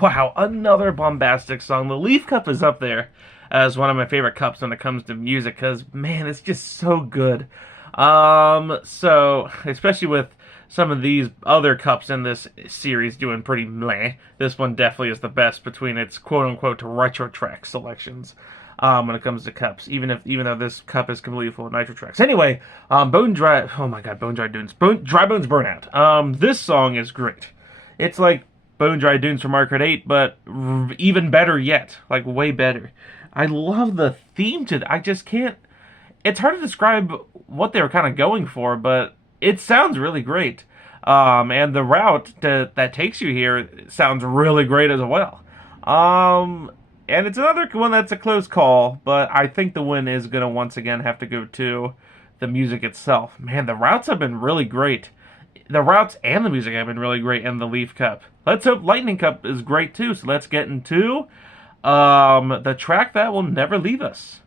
Wow, another bombastic song. The Leaf Cup is up there as one of my favorite cups when it comes to music, because, man, it's just so good. So, especially with some of these other cups in this series doing pretty meh, this one definitely is the best between its quote-unquote retro track selections. When it comes to cups, even though this cup is completely full of nitro tracks. Anyway, Bone Dry Dunes, Dry Bones Burnout. This song is great. It's like Bone Dry Dunes from Mario Kart 8, but even better yet, like way better. I love the theme to it. I just can't. It's hard to describe what they were kind of going for, but it sounds really great. And the route that takes you here sounds really great as well. And it's another one that's a close call, but I think the win is going to once again have to go to the music itself. Man, the routes have been really great. The routes and the music have been really great in the Leaf Cup. Let's hope Lightning Cup is great too, so let's get into the track that will never leave us.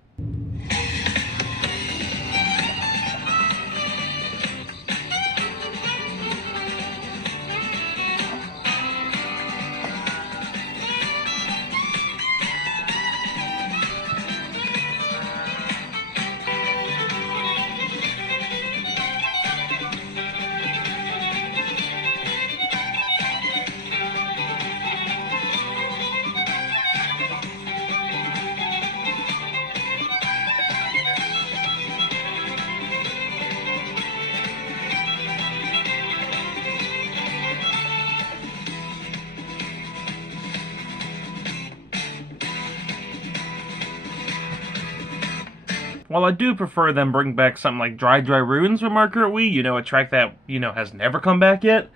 While I do prefer them bring back something like Dry Ruins from Mario Kart Wii, a track that, has never come back yet,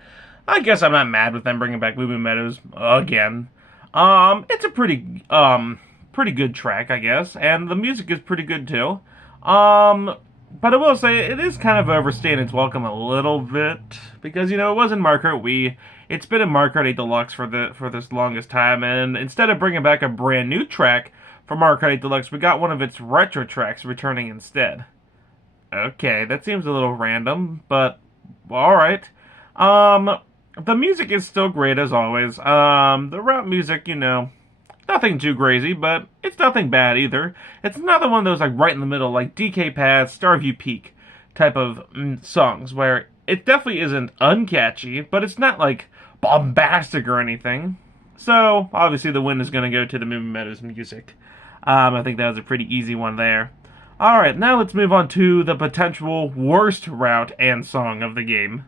I guess I'm not mad with them bringing back Moo Moo Meadows again. It's a pretty good track, I guess, and the music is pretty good too. But I will say, it is kind of overstaying its welcome a little bit, because, it wasn't Mario Kart Wii. It's been in Mario Kart 8 Deluxe for this longest time, and instead of bringing back a brand new track for Mario Kart 8 Deluxe, we got one of its retro tracks returning instead. Okay, that seems a little random, but alright. The music is still great as always. The route music, nothing too crazy, but it's nothing bad either. It's another one of those, like, right in the middle, like DK Path, Starview Peak type of songs, where it definitely isn't uncatchy, but it's not, like, bombastic or anything. So, obviously the win is going to go to the Moo Moo Meadows music. I think that was a pretty easy one there. Alright, now let's move on to the potential worst route and song of the game.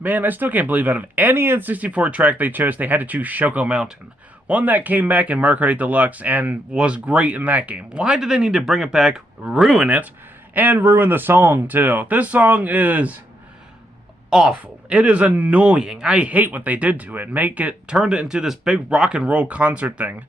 Man, I still can't believe out of any N64 track they chose, they had to choose Shoko Mountain. One that came back in Mario Kart 8 Deluxe and was great in that game. Why did they need to bring it back, ruin it, and ruin the song too. This song is awful. It is annoying. I hate what they did to it. Turned it into this big rock and roll concert thing.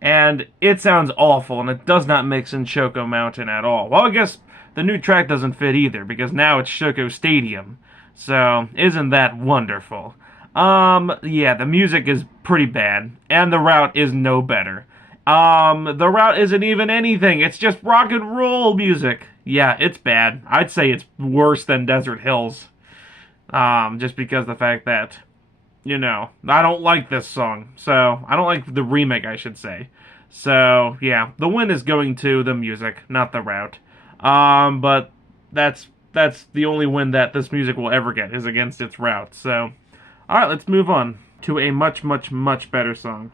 And it sounds awful, and it does not mix in Choco Mountain at all. Well, I guess the new track doesn't fit either, because now it's Choco Stadium. So, isn't that wonderful? Yeah, the music is pretty bad, and the route is no better. The route isn't even anything. It's just rock and roll music. Yeah, it's bad. I'd say it's worse than Desert Hills. Just because of the fact that, I don't like this song. So, I don't like the remake, I should say. So, yeah, the win is going to the music, not the route. But that's the only win that this music will ever get, is against its route. So, alright, let's move on to a much, much, much better song.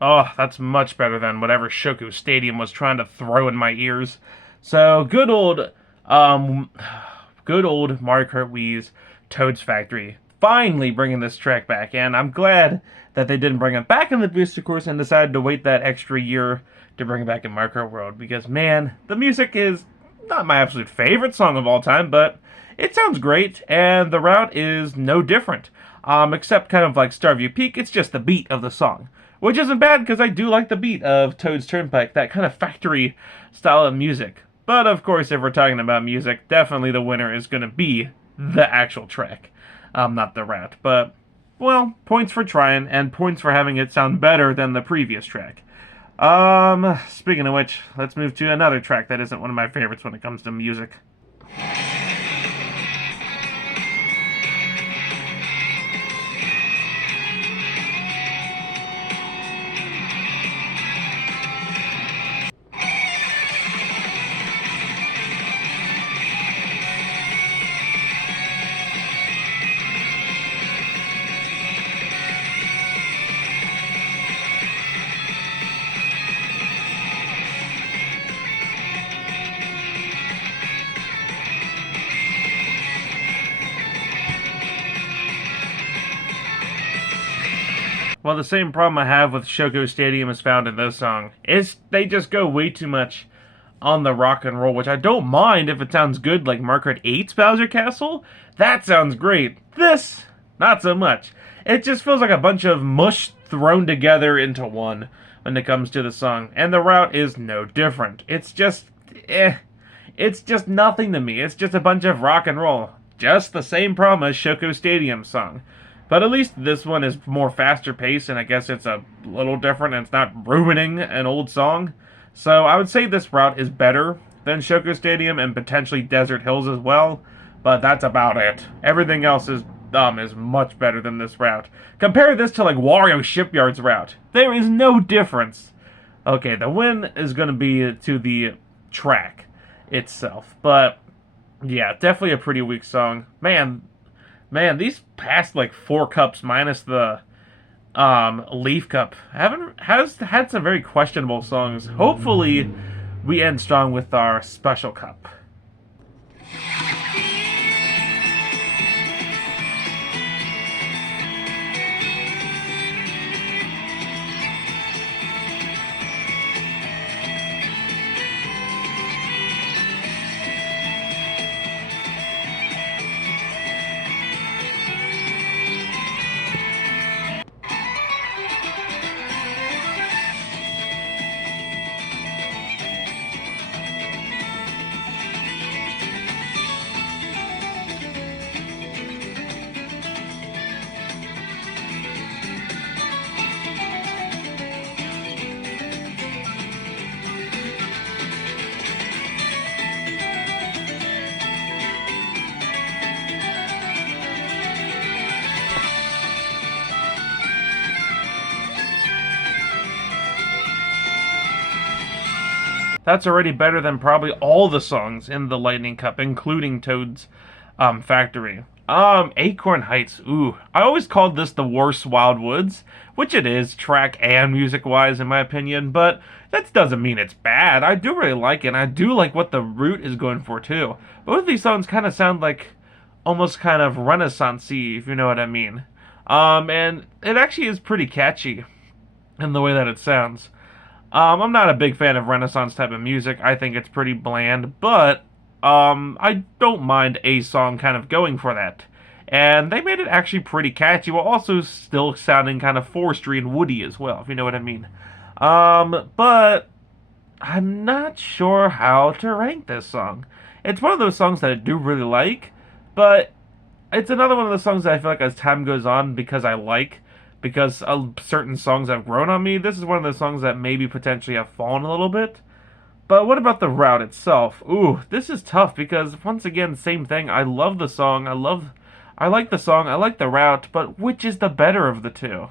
Oh, that's much better than whatever Shoku Stadium was trying to throw in my ears. So, good old Mario Kart Wii's Toad's Factory finally bringing this track back, and I'm glad that they didn't bring it back in the booster course and decided to wait that extra year to bring it back in Mario Kart World, because, man, the music is not my absolute favorite song of all time, but it sounds great, and the route is no different. Except kind of like Starview Peak, it's just the beat of the song. Which isn't bad, because I do like the beat of Toad's Turnpike, that kind of factory style of music. But, of course, if we're talking about music, definitely the winner is going to be the actual track. Not the route. But, well, points for trying, and points for having it sound better than the previous track. Speaking of which, let's move to another track that isn't one of my favorites when it comes to music. Well, the same problem I have with Shoko Stadium is found in this song. They just go way too much on the rock and roll, which I don't mind if it sounds good, like Mario Kart 8's Bowser Castle. That sounds great. This, not so much. It just feels like a bunch of mush thrown together into one when it comes to the song. And the route is no different. It's just, It's just nothing to me. It's just a bunch of rock and roll. Just the same problem as Shoko Stadium's song. But at least this one is more faster paced, and I guess it's a little different, and it's not ruining an old song. So I would say this route is better than Shoko Stadium and potentially Desert Hills as well. But that's about it. Everything else is much better than this route. Compare this to like Wario Shipyard's route. There is no difference. Okay, the win is going to be to the track itself. But yeah, definitely a pretty weak song. Man, these past like 4 cups minus the Leaf Cup has had some very questionable songs. Hopefully, we end strong with our special cup. That's already better than probably all the songs in the Lightning Cup, including Toad's Factory. Acorn Heights. Ooh, I always called this the worst Wild Woods, which it is, track and music-wise, in my opinion, but that doesn't mean it's bad. I do really like it, and I do like what the root is going for, too. Both of these songs kind of sound like almost kind of Renaissance-y, if you know what I mean. And it actually is pretty catchy in the way that it sounds. I'm not a big fan of Renaissance type of music. I think it's pretty bland, but I don't mind a song kind of going for that. And they made it actually pretty catchy while also still sounding kind of forestry and woody as well, if you know what I mean. But I'm not sure how to rank this song. It's one of those songs that I do really like, but it's another one of those songs that I feel like as time goes on, because certain songs have grown on me, this is one of those songs that maybe potentially have fallen a little bit. But what about the route itself? Ooh, this is tough because once again, same thing. I love the song. I like the song. I like the route. But which is the better of the two?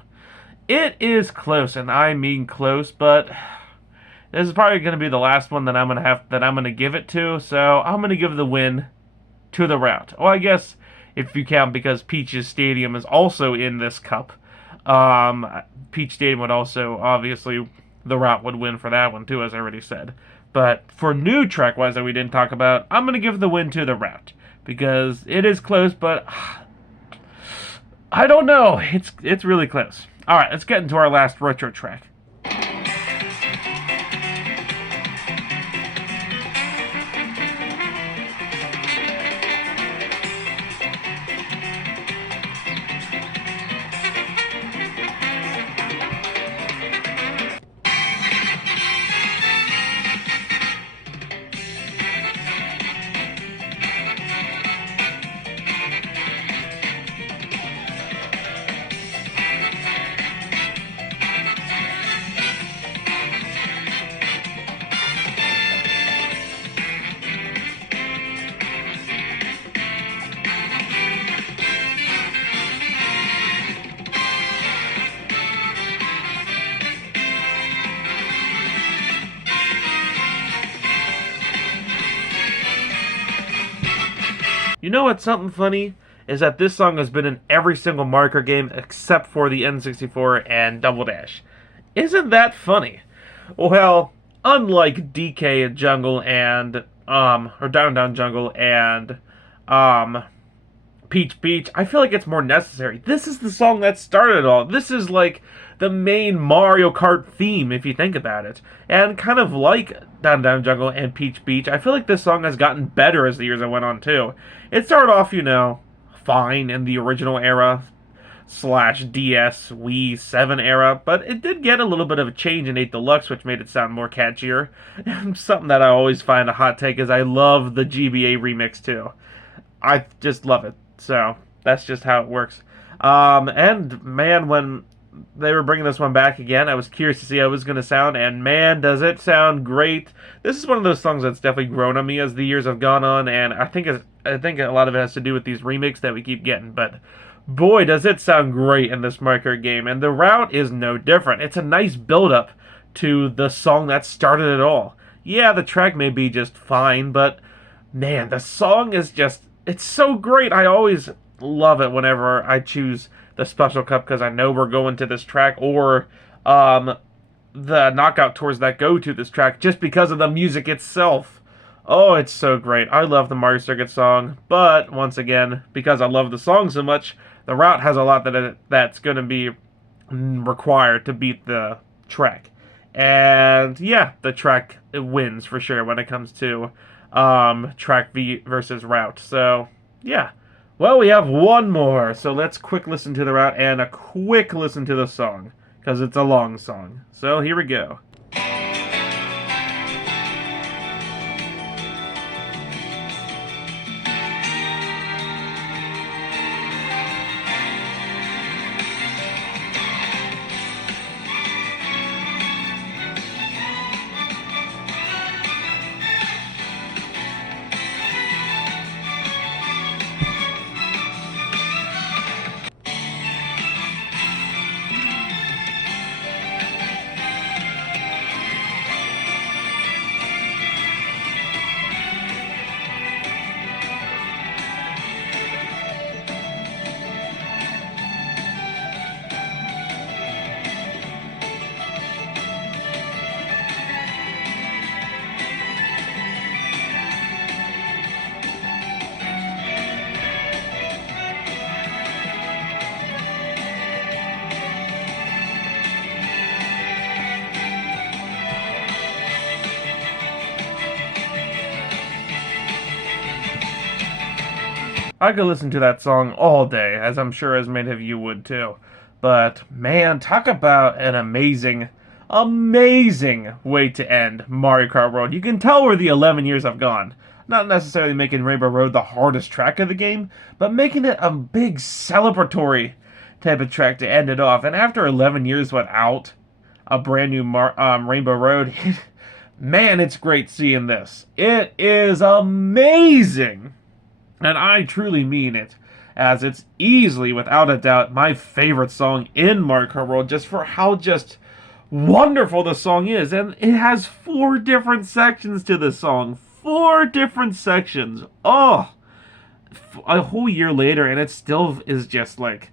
It is close, and I mean close. But this is probably going to be the last one that I'm gonna give it to. So I'm gonna give the win to the route. Well, I guess if you count because Peach's Stadium is also in this cup. Peach Stadium would also obviously the route would win for that one too, as I already said. But for new track-wise that we didn't talk about, I'm going to give the win to the route. Because it is close, but I don't know. It's really close. Alright, let's get into our last retro track. You know what's something funny? Is that this song has been in every single marker game except for the N64 and Double Dash. Isn't that funny? Well, unlike DK Jungle and, or Down Down Jungle and, Peach Beach, I feel like it's more necessary. This is the song that started it all. This is like the main Mario Kart theme, if you think about it. And kind of like Down Down Jungle and Peach Beach, I feel like this song has gotten better as the years have went on, too. It started off, fine in the original era, / DS, Wii 7 era, but it did get a little bit of a change in 8 Deluxe, which made it sound more catchier. And something that I always find a hot take is I love the GBA remix, too. I just love it. So, that's just how it works. And, man, when they were bringing this one back again, I was curious to see how it was going to sound, and man, does it sound great. This is one of those songs that's definitely grown on me as the years have gone on, and I think a lot of it has to do with these remakes that we keep getting, but boy, does it sound great in this Mario Kart game, and the route is no different. It's a nice build-up to the song that started it all. Yeah, the track may be just fine, but man, the song is just, it's so great. I always love it whenever I choose the Special Cup because I know we're going to this track, or the knockout tours that go to this track, just because of the music itself. Oh, it's so great. I love the Mario Circuit song, but once again, because I love the song so much, the route has a lot that's going to be required to beat the track. And yeah, the track wins for sure when it comes to track versus route. So yeah. Well, we have one more, so let's quick listen to the route and a quick listen to the song, because it's a long song. So here we go. I could listen to that song all day, as I'm sure as many of you would too. But man, talk about an amazing, amazing way to end Mario Kart World. You can tell where the 11 years have gone. Not necessarily making Rainbow Road the hardest track of the game, but making it a big celebratory type of track to end it off. And after 11 years without a brand new Rainbow Road, man, it's great seeing this. It is amazing. And I truly mean it, as it's easily, without a doubt, my favorite song in Mario Kart World, just for how just wonderful the song is. And it has 4 different sections to this song. 4 different sections. Oh, a whole year later, and it still is just like,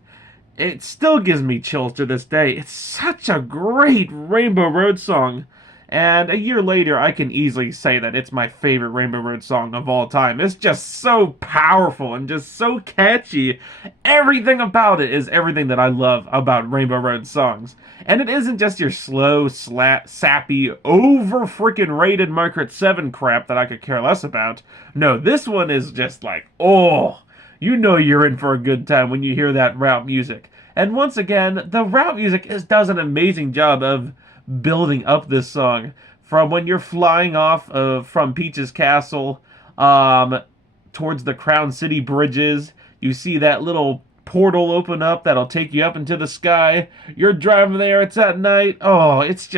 it still gives me chills to this day. It's such a great Rainbow Road song. And a year later, I can easily say that it's my favorite Rainbow Road song of all time. It's just so powerful and just so catchy. Everything about it is everything that I love about Rainbow Road songs. And it isn't just your slow, sappy, over-freaking-rated Mario Kart 7 crap that I could care less about. No, this one is just like, oh, you know you're in for a good time when you hear that route music. And once again, the route music does an amazing job of building up this song, from when you're flying off from Peach's castle towards the Crown City bridges. You see that little portal open up that'll take you up into the sky. You're driving there, it's at night. Oh, it's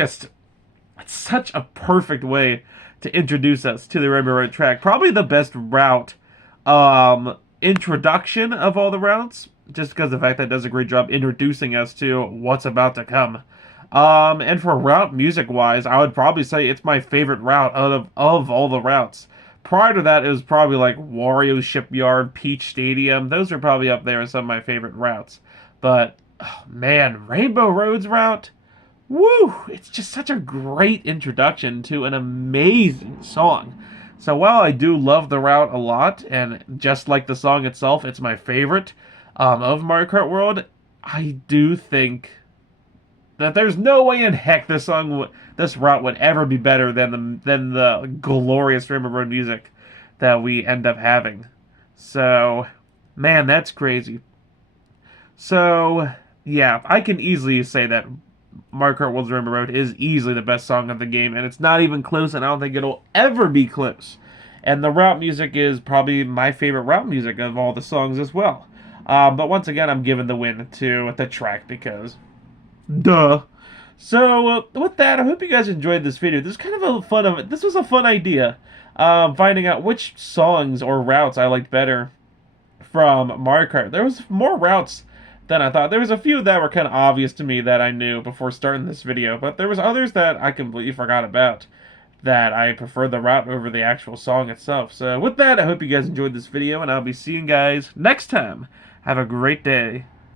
such a perfect way to introduce us to the Rainbow Road track. Probably the best route introduction of all the routes, just because of the fact that it does a great job introducing us to what's about to come. And for route music-wise, I would probably say it's my favorite route of all the routes. Prior to that, it was probably like Wario Shipyard, Peach Stadium. Those are probably up there as some of my favorite routes. But, oh, man, Rainbow Road's route, woo! It's just such a great introduction to an amazing song. So while I do love the route a lot, and just like the song itself, it's my favorite of Mario Kart World, I do think that there's no way in heck this route would ever be better than the glorious Rainbow Road music that we end up having. So, man, that's crazy. So, yeah, I can easily say that Mario Kart World's Rainbow Road is easily the best song of the game, and it's not even close, and I don't think it'll ever be close. And the route music is probably my favorite route music of all the songs as well. But once again, I'm giving the win to the track because duh. So, with that, I hope you guys enjoyed this video. This was a fun idea. Finding out which songs or routes I liked better from Mario Kart. There was more routes than I thought. There was a few that were kind of obvious to me that I knew before starting this video, but there was others that I completely forgot about, that I preferred the route over the actual song itself. So, with that, I hope you guys enjoyed this video, and I'll be seeing you guys next time. Have a great day.